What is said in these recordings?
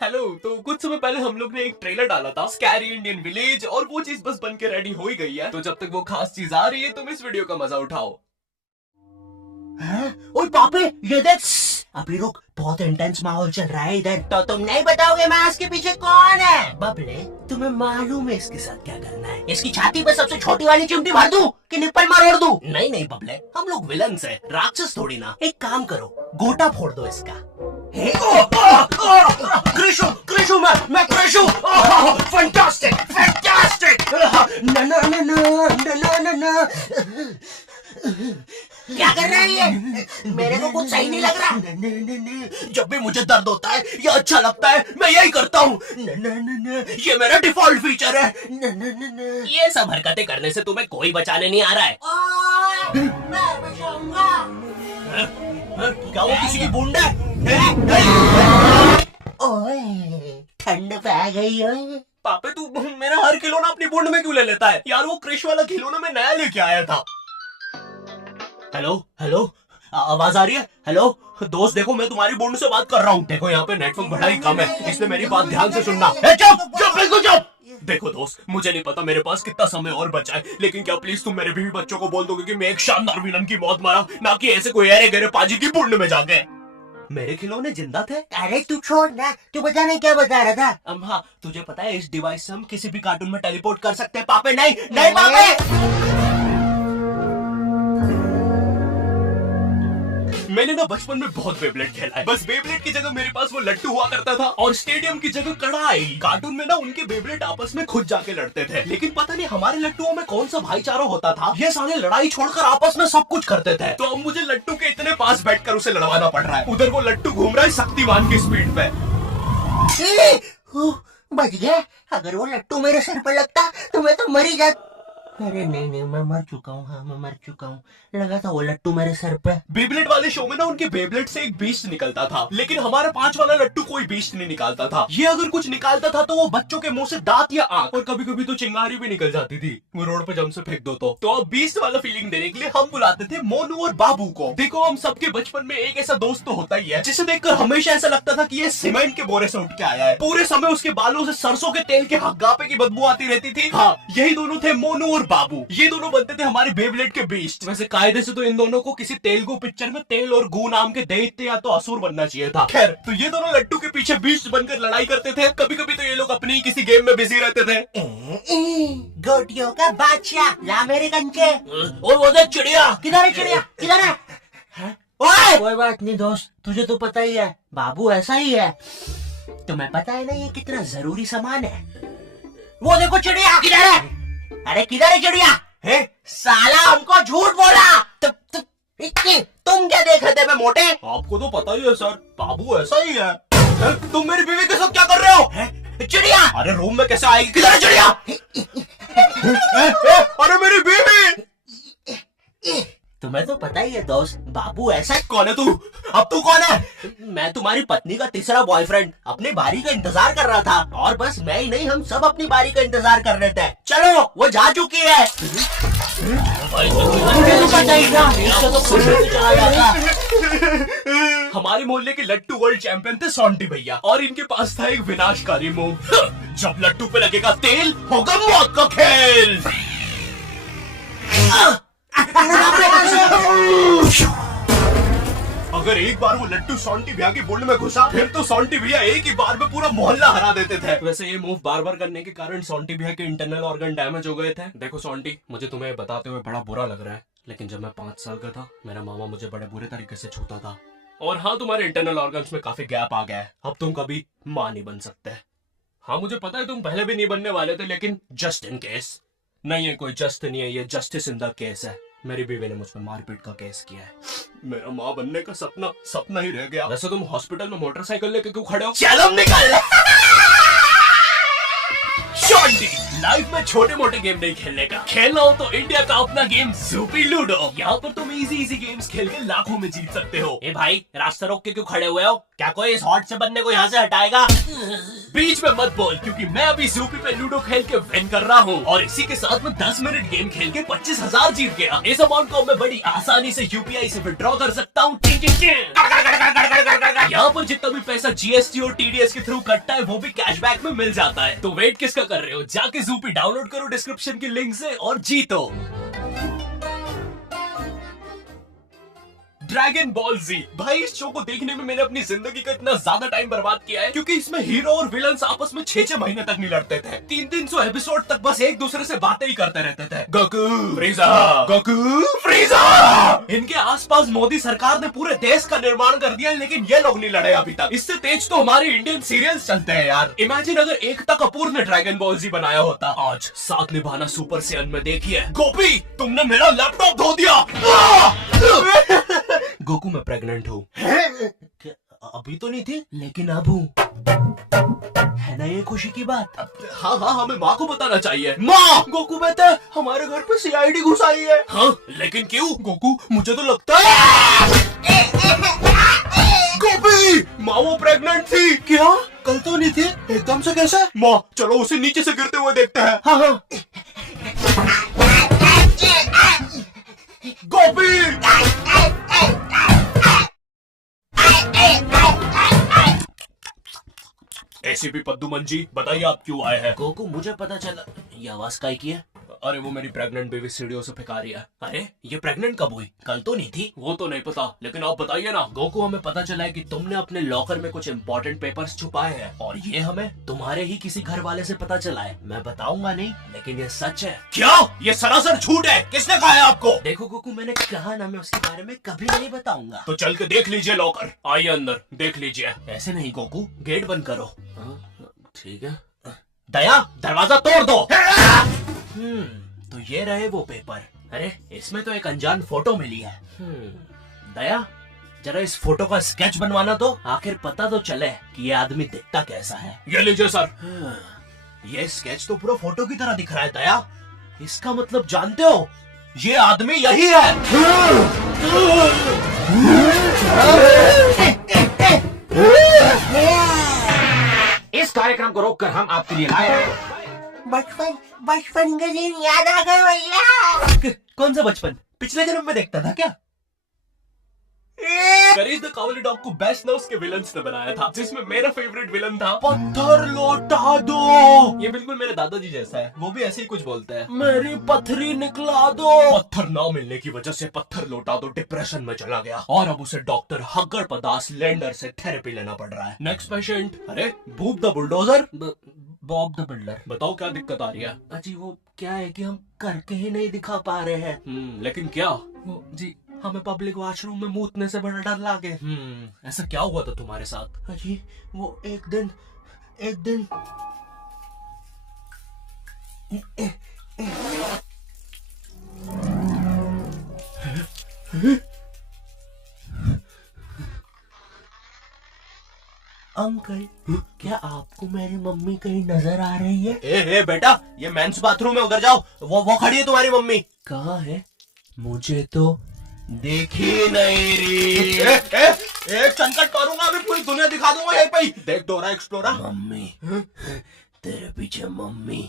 Hello. तो कुछ समय पहले हम लोग ने एक ट्रेलर डाला था स्कैरी इंडियन विलेज, और वो चीज बस बन के रेडी हो ही गई है। तो जब तक वो खास चीज आ रही है तुम इस वीडियो का मजा उठाओ। हैं? ओए पापे, ये देख। अभी रुक, बहुत इंटेंस माहौल चल रहा है इधर। तो तुम नहीं बताओगे मास्क के पीछे कौन है? बबले, तुम्हें मालूम है इसके साथ क्या करना है? इसकी छाती पे सबसे छोटी वाली चिमटी भर दूं कि निप्पल मरोड़ दूं? नहीं नहीं बबले, हम लोग विलन्स हैं, राक्षस थोड़ी ना। एक काम करो, गोटा फोड़ दो इसका। क्रिशु, क्रिशु, मैं क्रिशु। Fantastic, fantastic. ना ना ना ना ना ना ना। क्या कर रहा है ये? मेरे को कुछ सही नहीं लग रहा। जब भी मुझे दर्द होता है या अच्छा लगता है मैं यही करता हूँ। ये मेरा डिफॉल्ट फीचर है। ये सब हरकतें करने से तुम्हें कोई बचाने नहीं आ रहा है। मैं बचाऊंगा। क्या वो किसी की बूंद है? ओए, ठंड पै गई ओए। पापे तू मेरा हर खिलौना अपनी बूंद में क्यों ले लेता है यार? वो क्रिश वाला खिलौना मैं नया लेके आया था। हेलो हेलो, आवाज आ रही है? हेलो दोस्त, देखो मैं तुम्हारी बूंद से बात कर रहा हूँ। देखो यहाँ पे नेटवर्क बड़ा ही कम है, इसलिए मेरी बात ध्यान से सुनना। चुप चुप, बिल्कुल चुप। देखो दोस्त, मुझे नहीं पता मेरे पास कितना समय और बचा है, लेकिन क्या प्लीज तुम मेरे बीवी बच्चों को बोल दोगे कि मैं एक शानदार विलन की मौत मारा, ना कि ऐसे कोई अरे गहरे पाजी की बूंद में जाके। मेरे खिलौने जिंदा थे। अरे तू छोड़ ना, तू बता नहीं क्या बता रहा था? हाँ, तुझे पता है इस डिवाइस से हम किसी भी कार्टून में टेलीपोर्ट कर सकते हैं। पापे नहीं नहीं पापे। मैंने ना बचपन में बहुत बेब्लेड खेला है। बस बेब्लेड की जगह मेरे पास वो लट्टू हुआ करता था, और स्टेडियम की जगह कड़ाई। कार्टून में ना उनके बेब्लेड आपस में खुद जाके लड़ते थे, लेकिन पता नहीं हमारे लट्टुओं में कौन सा भाईचारा होता था, ये सारे लड़ाई छोड़कर आपस में सब कुछ करते थे। तो अब मुझे लट्टू के इतने पास बैठकर उसे लड़वाना पड़ रहा है। उधर वो लट्टू घूम रहा है शक्तिमान की स्पीड पे। बच गया। अगर वो लट्टू मेरे सर पर लगता तो मैं तो मर ही जाता। अरे नहीं नहीं, मैं मर चुका हूँ। हाँ, मैं मर चुका हूँ। लगा था वो लट्टू मेरे सर पे। बेब्लेड वाले शो में ना उनके बेब्लेड से एक बीस्ट निकलता था, लेकिन हमारा 5 वाला लट्टू कोई बीस्ट नहीं निकालता था। ये अगर कुछ निकालता था तो वो बच्चों के मुंह से दांत या आंख, और कभी कभी तो चिंगारी भी निकल जाती थी, वो रोड पे जम से फेंक दो तो अब बीस्ट वाला फीलिंग देने के लिए हम बुलाते थे मोनू और बाबू को। देखो हम सबके बचपन में एक ऐसा दोस्त तो होता ही है जिसे देखकर हमेशा ऐसा लगता था कि ये सीमेंट के बोरे से उठ के आया है। पूरे समय उसके बालों से सरसों के तेल के हग्गापे की बदबू आती रहती थी। हाँ, यही दोनों थे मोनू और बाबू। ये दोनों बनते थे हमारे बेब्लेड के बीस्ट। वैसे कायदे से तो इन दोनों को किसी तेलुगु पिक्चर में तेल और गू नाम के दैत्य या तो असुर बनना चाहिए था। खैर, तो ये दोनों लट्टू के पीछे बीस्ट बनकर लड़ाई करते थे। कभी कभी तो ये लोग अपनी ही किसी गेम में बिजी रहते थे। गोटियों का बादशाह, ला मेरे कंचे। और वो देख चिड़िया। किधर है चिड़िया? किधर है? ओए! कोई बात नहीं दोस्त, तुझे तो पता ही है बाबू ऐसा ही है। तुम्हें पता है ना ये कितना जरूरी सामान है। वो देखो चिड़िया किधर है? अरे किधर है चिड़िया? है? साला हमको झूठ बोला। तुम क्या देख रहे थे बे मोटे? आपको तो पता ही है सर, बाबू ऐसा ही है। तुम मेरी बीवी के साथ क्या कर रहे हो? चिड़िया! अरे रूम में कैसे आएगी? किधर है चिड़िया? अरे मेरी बीवी! तुम्हें तो पता ही है दोस्त, बाबू ऐसा। कौन है तू? अब तू कौन है? मैं तुम्हारी पत्नी का तीसरा बॉयफ्रेंड, अपनी बारी का इंतजार कर रहा था। और बस मैं ही नहीं, हम सब अपनी बारी का इंतजार कर रहे थे। चलो, वो जा चुकी है। मुझे तो पता ही था, इससे तो खुद ही चला जाता। हमारे मोहल्ले के लट्टू वर्ल्ड चैंपियन थे सोंटी भैया, और इनके पास था एक विनाशकारी मूव। जब लट्टू पे लगेगा तेल, होगा मौत का खेल। अगर एक बार वो लट्टू सोंटी भैया की बुंड में घुसा, फिर तो सोंटी भैया एक ही बार में पूरा मोहल्ला हरा देते थे। वैसे ये मूव बार बार करने के कारण सोंटी भैया के इंटरनल ऑर्गन डैमेज हो गए थे। देखो सोंटी, मुझे तुम्हें बताते हुए बड़ा बुरा लग रहा है, लेकिन जब मैं 5 साल का था मेरा मामा मुझे बड़े बुरे तरीके से छूता था। और हाँ, तुम्हारे इंटरनल ऑर्गन्स में काफी गैप आ गया है, अब तुम कभी माँ नहीं बन सकते। हाँ मुझे पता है तुम पहले भी नहीं बनने वाले थे, लेकिन जस्ट इन केस। नहीं है कोई जस्ट नहीं है, ये जस्टिस इन द केस है। मेरी बीवी ने मुझ पर मारपीट का केस किया है। मेरा माँ बनने का सपना ही रह गया। वैसे तुम हॉस्पिटल में मोटरसाइकिल लेके क्यों खड़े हो? चलो निकल। शॉन्टी, लाइफ में छोटे मोटे गेम नहीं खेलने का, खेलना हो तो इंडिया का अपना गेम ज़ूपी लूडो। यहाँ पर तुम इजी गेम्स खेल के लाखों में जीत सकते हो। ए भाई, रास्ता रोक के क्यों खड़े हुए हो? क्या कोई इस हॉट से बंदे को यहाँ से हटाएगा? बीच में मत बोल, क्योंकि मैं अभी ज़ूपी पे लूडो खेल के विन कर रहा हूँ और इसी के साथ मैं 10 मिनट गेम खेल के 25,000 जीत गया। इस अमाउंट को मैं बड़ी आसानी से यूपीआई से विड्रॉ कर सकता हूँ। यहाँ पर जितना भी पैसा जीएसटी और टीडीएस के थ्रू कटता है वो भी कैशबैक में मिल जाता है। तो वेट किसका कर रहे हो, जाके ज़ूपी डाउनलोड करो डिस्क्रिप्शन की लिंक से और जीतो। ड्रैगन बॉल जी, भाई इस शो को देखने में मैंने अपनी जिंदगी का इतना ज्यादा टाइम बर्बाद किया है, क्योंकि इसमें हीरो और विलन्स आपस में 6-6 महीने तक नहीं लड़ते थे। 300 एपिसोड तक बस एक दूसरे से बातें ही करते रहते थे। Goku फ्रीजा, Goku फ्रीजा। इनके आसपास मोदी सरकार ने पूरे देश का निर्माण कर दिया, लेकिन ये लोग नहीं लड़े अभी तक। इससे तेज तो हमारे इंडियन सीरियल्स चलते हैं यार। इमेजिन अगर एकता कपूर ने ड्रैगन बॉल जी बनाया होता। आज साथ निभाना सुपर सेवन में देखिए। गोपी, तुमने मेरा लैपटॉप धो दिया। गोकू, मैं प्रेग्नेंट हूँ। अभी तो नहीं थी, लेकिन अब हूँ। है ना ये खुशी की बात? हाँ हाँ, हमें माँ को बताना चाहिए। माँ, गोकू बेटा, हमारे घर पे सीआईडी घुस आई है। हाँ, लेकिन क्यों? गोकू, मुझे तो लगता है गोपी, माँ वो प्रेग्नेंट थी। क्या? कल तो नहीं थी, एकदम से कैसे? माँ, चलो उसे नीचे से गिरते हुए देखते हैं। हाँ हाँ। गोपी, एसीपी पद्दुमन जी, बताइए आप क्यों आए हैं? गोकू, मुझे पता चला। ये आवाज काय की है? अरे वो मेरी प्रेग्नेंट बेबी सीढ़ियों से फेंका रही है। अरे ये प्रेग्नेंट कब हुई? कल तो नहीं थी। वो तो नहीं पता, लेकिन आप बताइए ना। गोकू, हमें पता चला है कि तुमने अपने लॉकर में कुछ इम्पोर्टेंट पेपर्स छुपाए हैं, और ये हमें तुम्हारे ही किसी घर वाले से पता चला है। मैं बताऊंगा नहीं, लेकिन ये सच है। क्या? ये सरासर झूठ है। किसने कहा है आपको? देखो गोकू, मैंने कहा ना, मैं उसके बारे में कभी नहीं बताऊंगा। तो चल के देख लीजिए लॉकर। आइए अंदर, देख लीजिए। ऐसे नहीं गोकू, गेट बंद करो। ठीक है। दया, दरवाजा तोड़ दो। तो ये रहे वो पेपर। अरे इसमें तो एक अनजान फोटो मिली है। दया, जरा इस फोटो का स्केच बनवाना तो, आखिर पता तो चले कि ये आदमी दिखता कैसा है। ये लीजिए सर। ये स्केच तो पूरा फोटो की तरह दिख रहा है दया। इसका मतलब जानते हो, ये आदमी यही है। इस कार्यक्रम को रोककर हम आपके लिए लाए हैं बचपन के दिन याद आ गए भैया। कौन सा बचपन? पिछले जन्म में देखता था क्या? करेज द कावली डॉग को बेस्ट ना उसके विलन्स ने बनाया था, जिसमें मेरा फेवरेट विलन था पत्थर लौटा दो। ये बिल्कुल मेरे दादाजी जैसा है, वो भी ऐसे ही कुछ बोलते हैं। मेरी पथरी निकला दो। पत्थर ना मिलने की वजह से पत्थर लौटा दो डिप्रेशन में चला गया, और अब उसे डॉक्टर हग्गड़ पदास लेंडर से थेरेपी लेना पड़ रहा है। Next patient. अरे Boob the bulldozer, Bob the builder. बताओ क्या दिक्कत आ रही है? अजी वो क्या है कि हम करके ही नहीं दिखा पा रहे हैं। लेकिन क्या? वो जी, हमें पब्लिक वॉशरूम में मूतने से बड़ा डर लागे। ऐसा क्या हुआ था तुम्हारे साथ? अजी वो एक दिन अंकल, क्या आपको मेरी मम्मी कहीं नजर आ रही है? ए बेटा, ये मेंस बाथरूम है, उधर जाओ। वो खड़ी है तुम्हारी मम्मी। कहाँ है? मुझे तो देखी नहीं रही। एक चंकट मारूंगा, अभी पूरी दुनिया दिखा दूंगा यहीं पे ही। देख डोरा एक्सप्लोरा। मम्मी, तेरे पीछे मम्मी।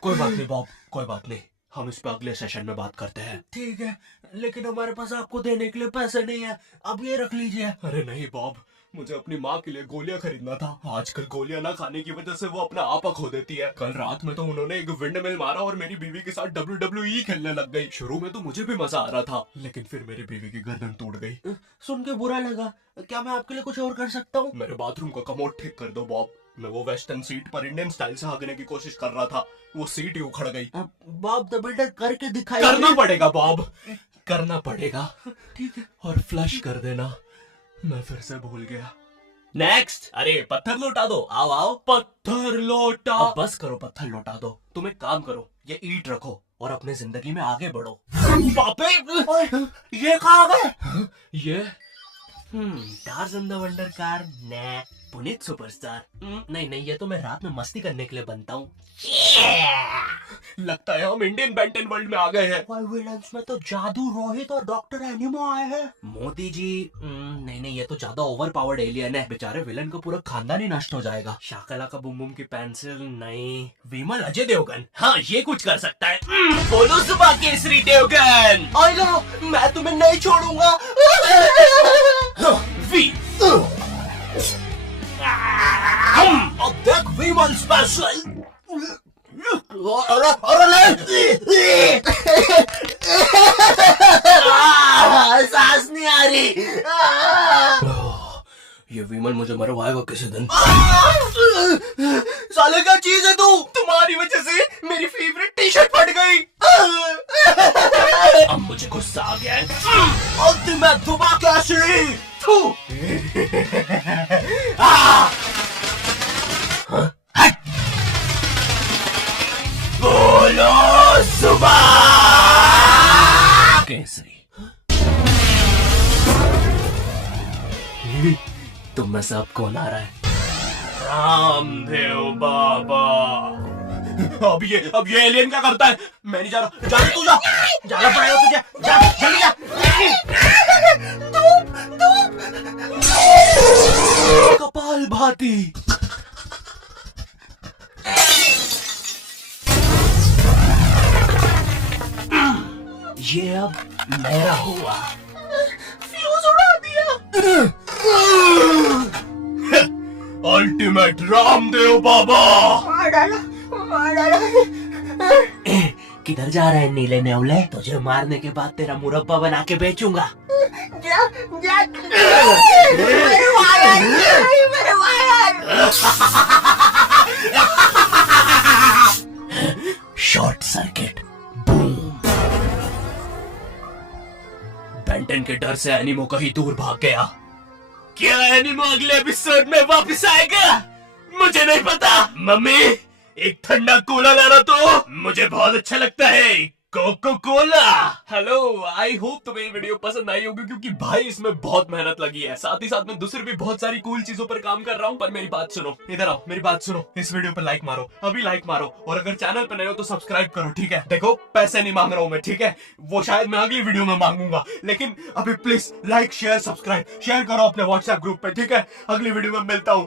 कोई बात नहीं बॉब, कोई बात नहीं, हम इस पे अगले सेशन में बात करते हैं। ठीक है, लेकिन हमारे पास आपको देने के लिए पैसे नहीं है, अब ये रख लीजिए। अरे नहीं बॉब, मुझे अपनी माँ के लिए गोलियां खरीदना था। आजकल गोलियां ना खाने की वजह से वो अपना आपा खो देती है। कल रात में तो उन्होंने एक विंड मिल मारा और मेरी बीवी के साथ WWE खेलने लग गई। शुरू में तो मुझे भी मजा आ रहा था, लेकिन फिर मेरी बीवी की गर्दन टूट गई। सुन के बुरा लगा। क्या मैं आपके लिए कुछ और कर सकता हूँ? मेरे बाथरूम का कमोड ठीक कर दो बॉब। मैं वो वेस्टर्न सीट पर इंडियन स्टाइल से भागने की कोशिश कर रहा था, वो सीट ही उखड़ गई। बॉब द बिल्डर करके दिखाई। करना पड़ेगा बॉब, करना पड़ेगा। ठीक है। और फ्लश कर देना, मैं फिर से भूल गया। नेक्स्ट। अरे पत्थर लौटा दो, आओ आओ। पत्थर लौटा। अब बस करो, पत्थर लौटा दो। तुम एक काम करो, ये ईंट रखो और अपने जिंदगी में आगे बढ़ो। पापे, ये कहाँ गए? ये टार्ज़न द वंडर कार, ने पुनीत सुपरस्टार। नहीं, ये तो मैं रात में मस्ती करने के लिए बनता हूँ। लगता है हम इंडियन बेंटन वर्ल्ड में आ गए हैं। विलन्स में तो जादू रोहित और डॉक्टर एनिमो आए हैं। मोदी जी, नहीं, ये तो ज्यादा ओवर पावर्ड एलियन है। बेचारे विलन का पूरा खानदान ही नष्ट हो जाएगा। शाकला का बुम बुम की पेंसिल, नहीं। विमल अजय देवगन, हाँ ये कुछ कर सकता है। बोलो सुबह केसरी देवगन। आई नो, मैं तुम्हें नहीं छोड़ूंगा। वी अब देख विमल स्पेशल। सांस नहीं आ रही। ये विमल मुझे मरवाएगा किसी दिन। साले क्या चीज है तू? तुम्हारी वजह से मेरी फेवरेट टी शर्ट फट गई। अब मुझे गुस्सा आ गया है। अल्टीमेट धुमा केसरी। बोलो सुबह केसरी। तुम में से अब कौन आ रहा है? रामदेव बाबा। अब ये एलियन क्या करता है? मैं नहीं जा रहा। जा तू, जा। जाना पड़ेगा तुझे। जा जल्दी जा। कपाल भाती। ये अब मेरा हुआ। फ्यूज उड़ा दिया। अल्टीमेट रामदेव बाबा। मार डाला। किधर जा रहा है नीले नेवले? तुझे मारने के बाद तेरा मुरब्बा बना के बेचूंगा। Short circuit. बेंटन के डर से एनिमो कहीं दूर भाग गया। क्या एनिमो अगले एपिसोड में वापस आएगा? मुझे नहीं पता। मम्मी, एक ठंडा कोला लाना तो। मुझे बहुत अच्छा लगता है Coca Cola. Hello, I hope तुम्हें ये वीडियो पसंद आई होगी, क्योंकि भाई इसमें बहुत मेहनत लगी है। साथ ही साथ में दूसरी भी बहुत सारी कूल चीजों पर काम कर रहा हूँ। पर मेरी बात सुनो, इधर आओ, मेरी बात सुनो। इस वीडियो पर लाइक मारो, अभी लाइक मारो। और अगर चैनल पर नए हो तो सब्सक्राइब करो, ठीक है? देखो, पैसे नहीं मांग रहा हूँ मैं, ठीक है? वो शायद मैं अगली वीडियो में मांगूंगा, लेकिन अभी please like share subscribe share करो अपने व्हाट्सएप ग्रुप पे, ठीक है? अगली वीडियो में मिलता हूँ।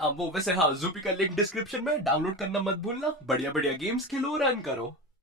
अब वो वैसे हाँ, ज़ूपी का लिंक डिस्क्रिप्शन में, डाउनलोड करना मत भूलना। बढ़िया बढ़िया गेम्स खेलो, रन करो।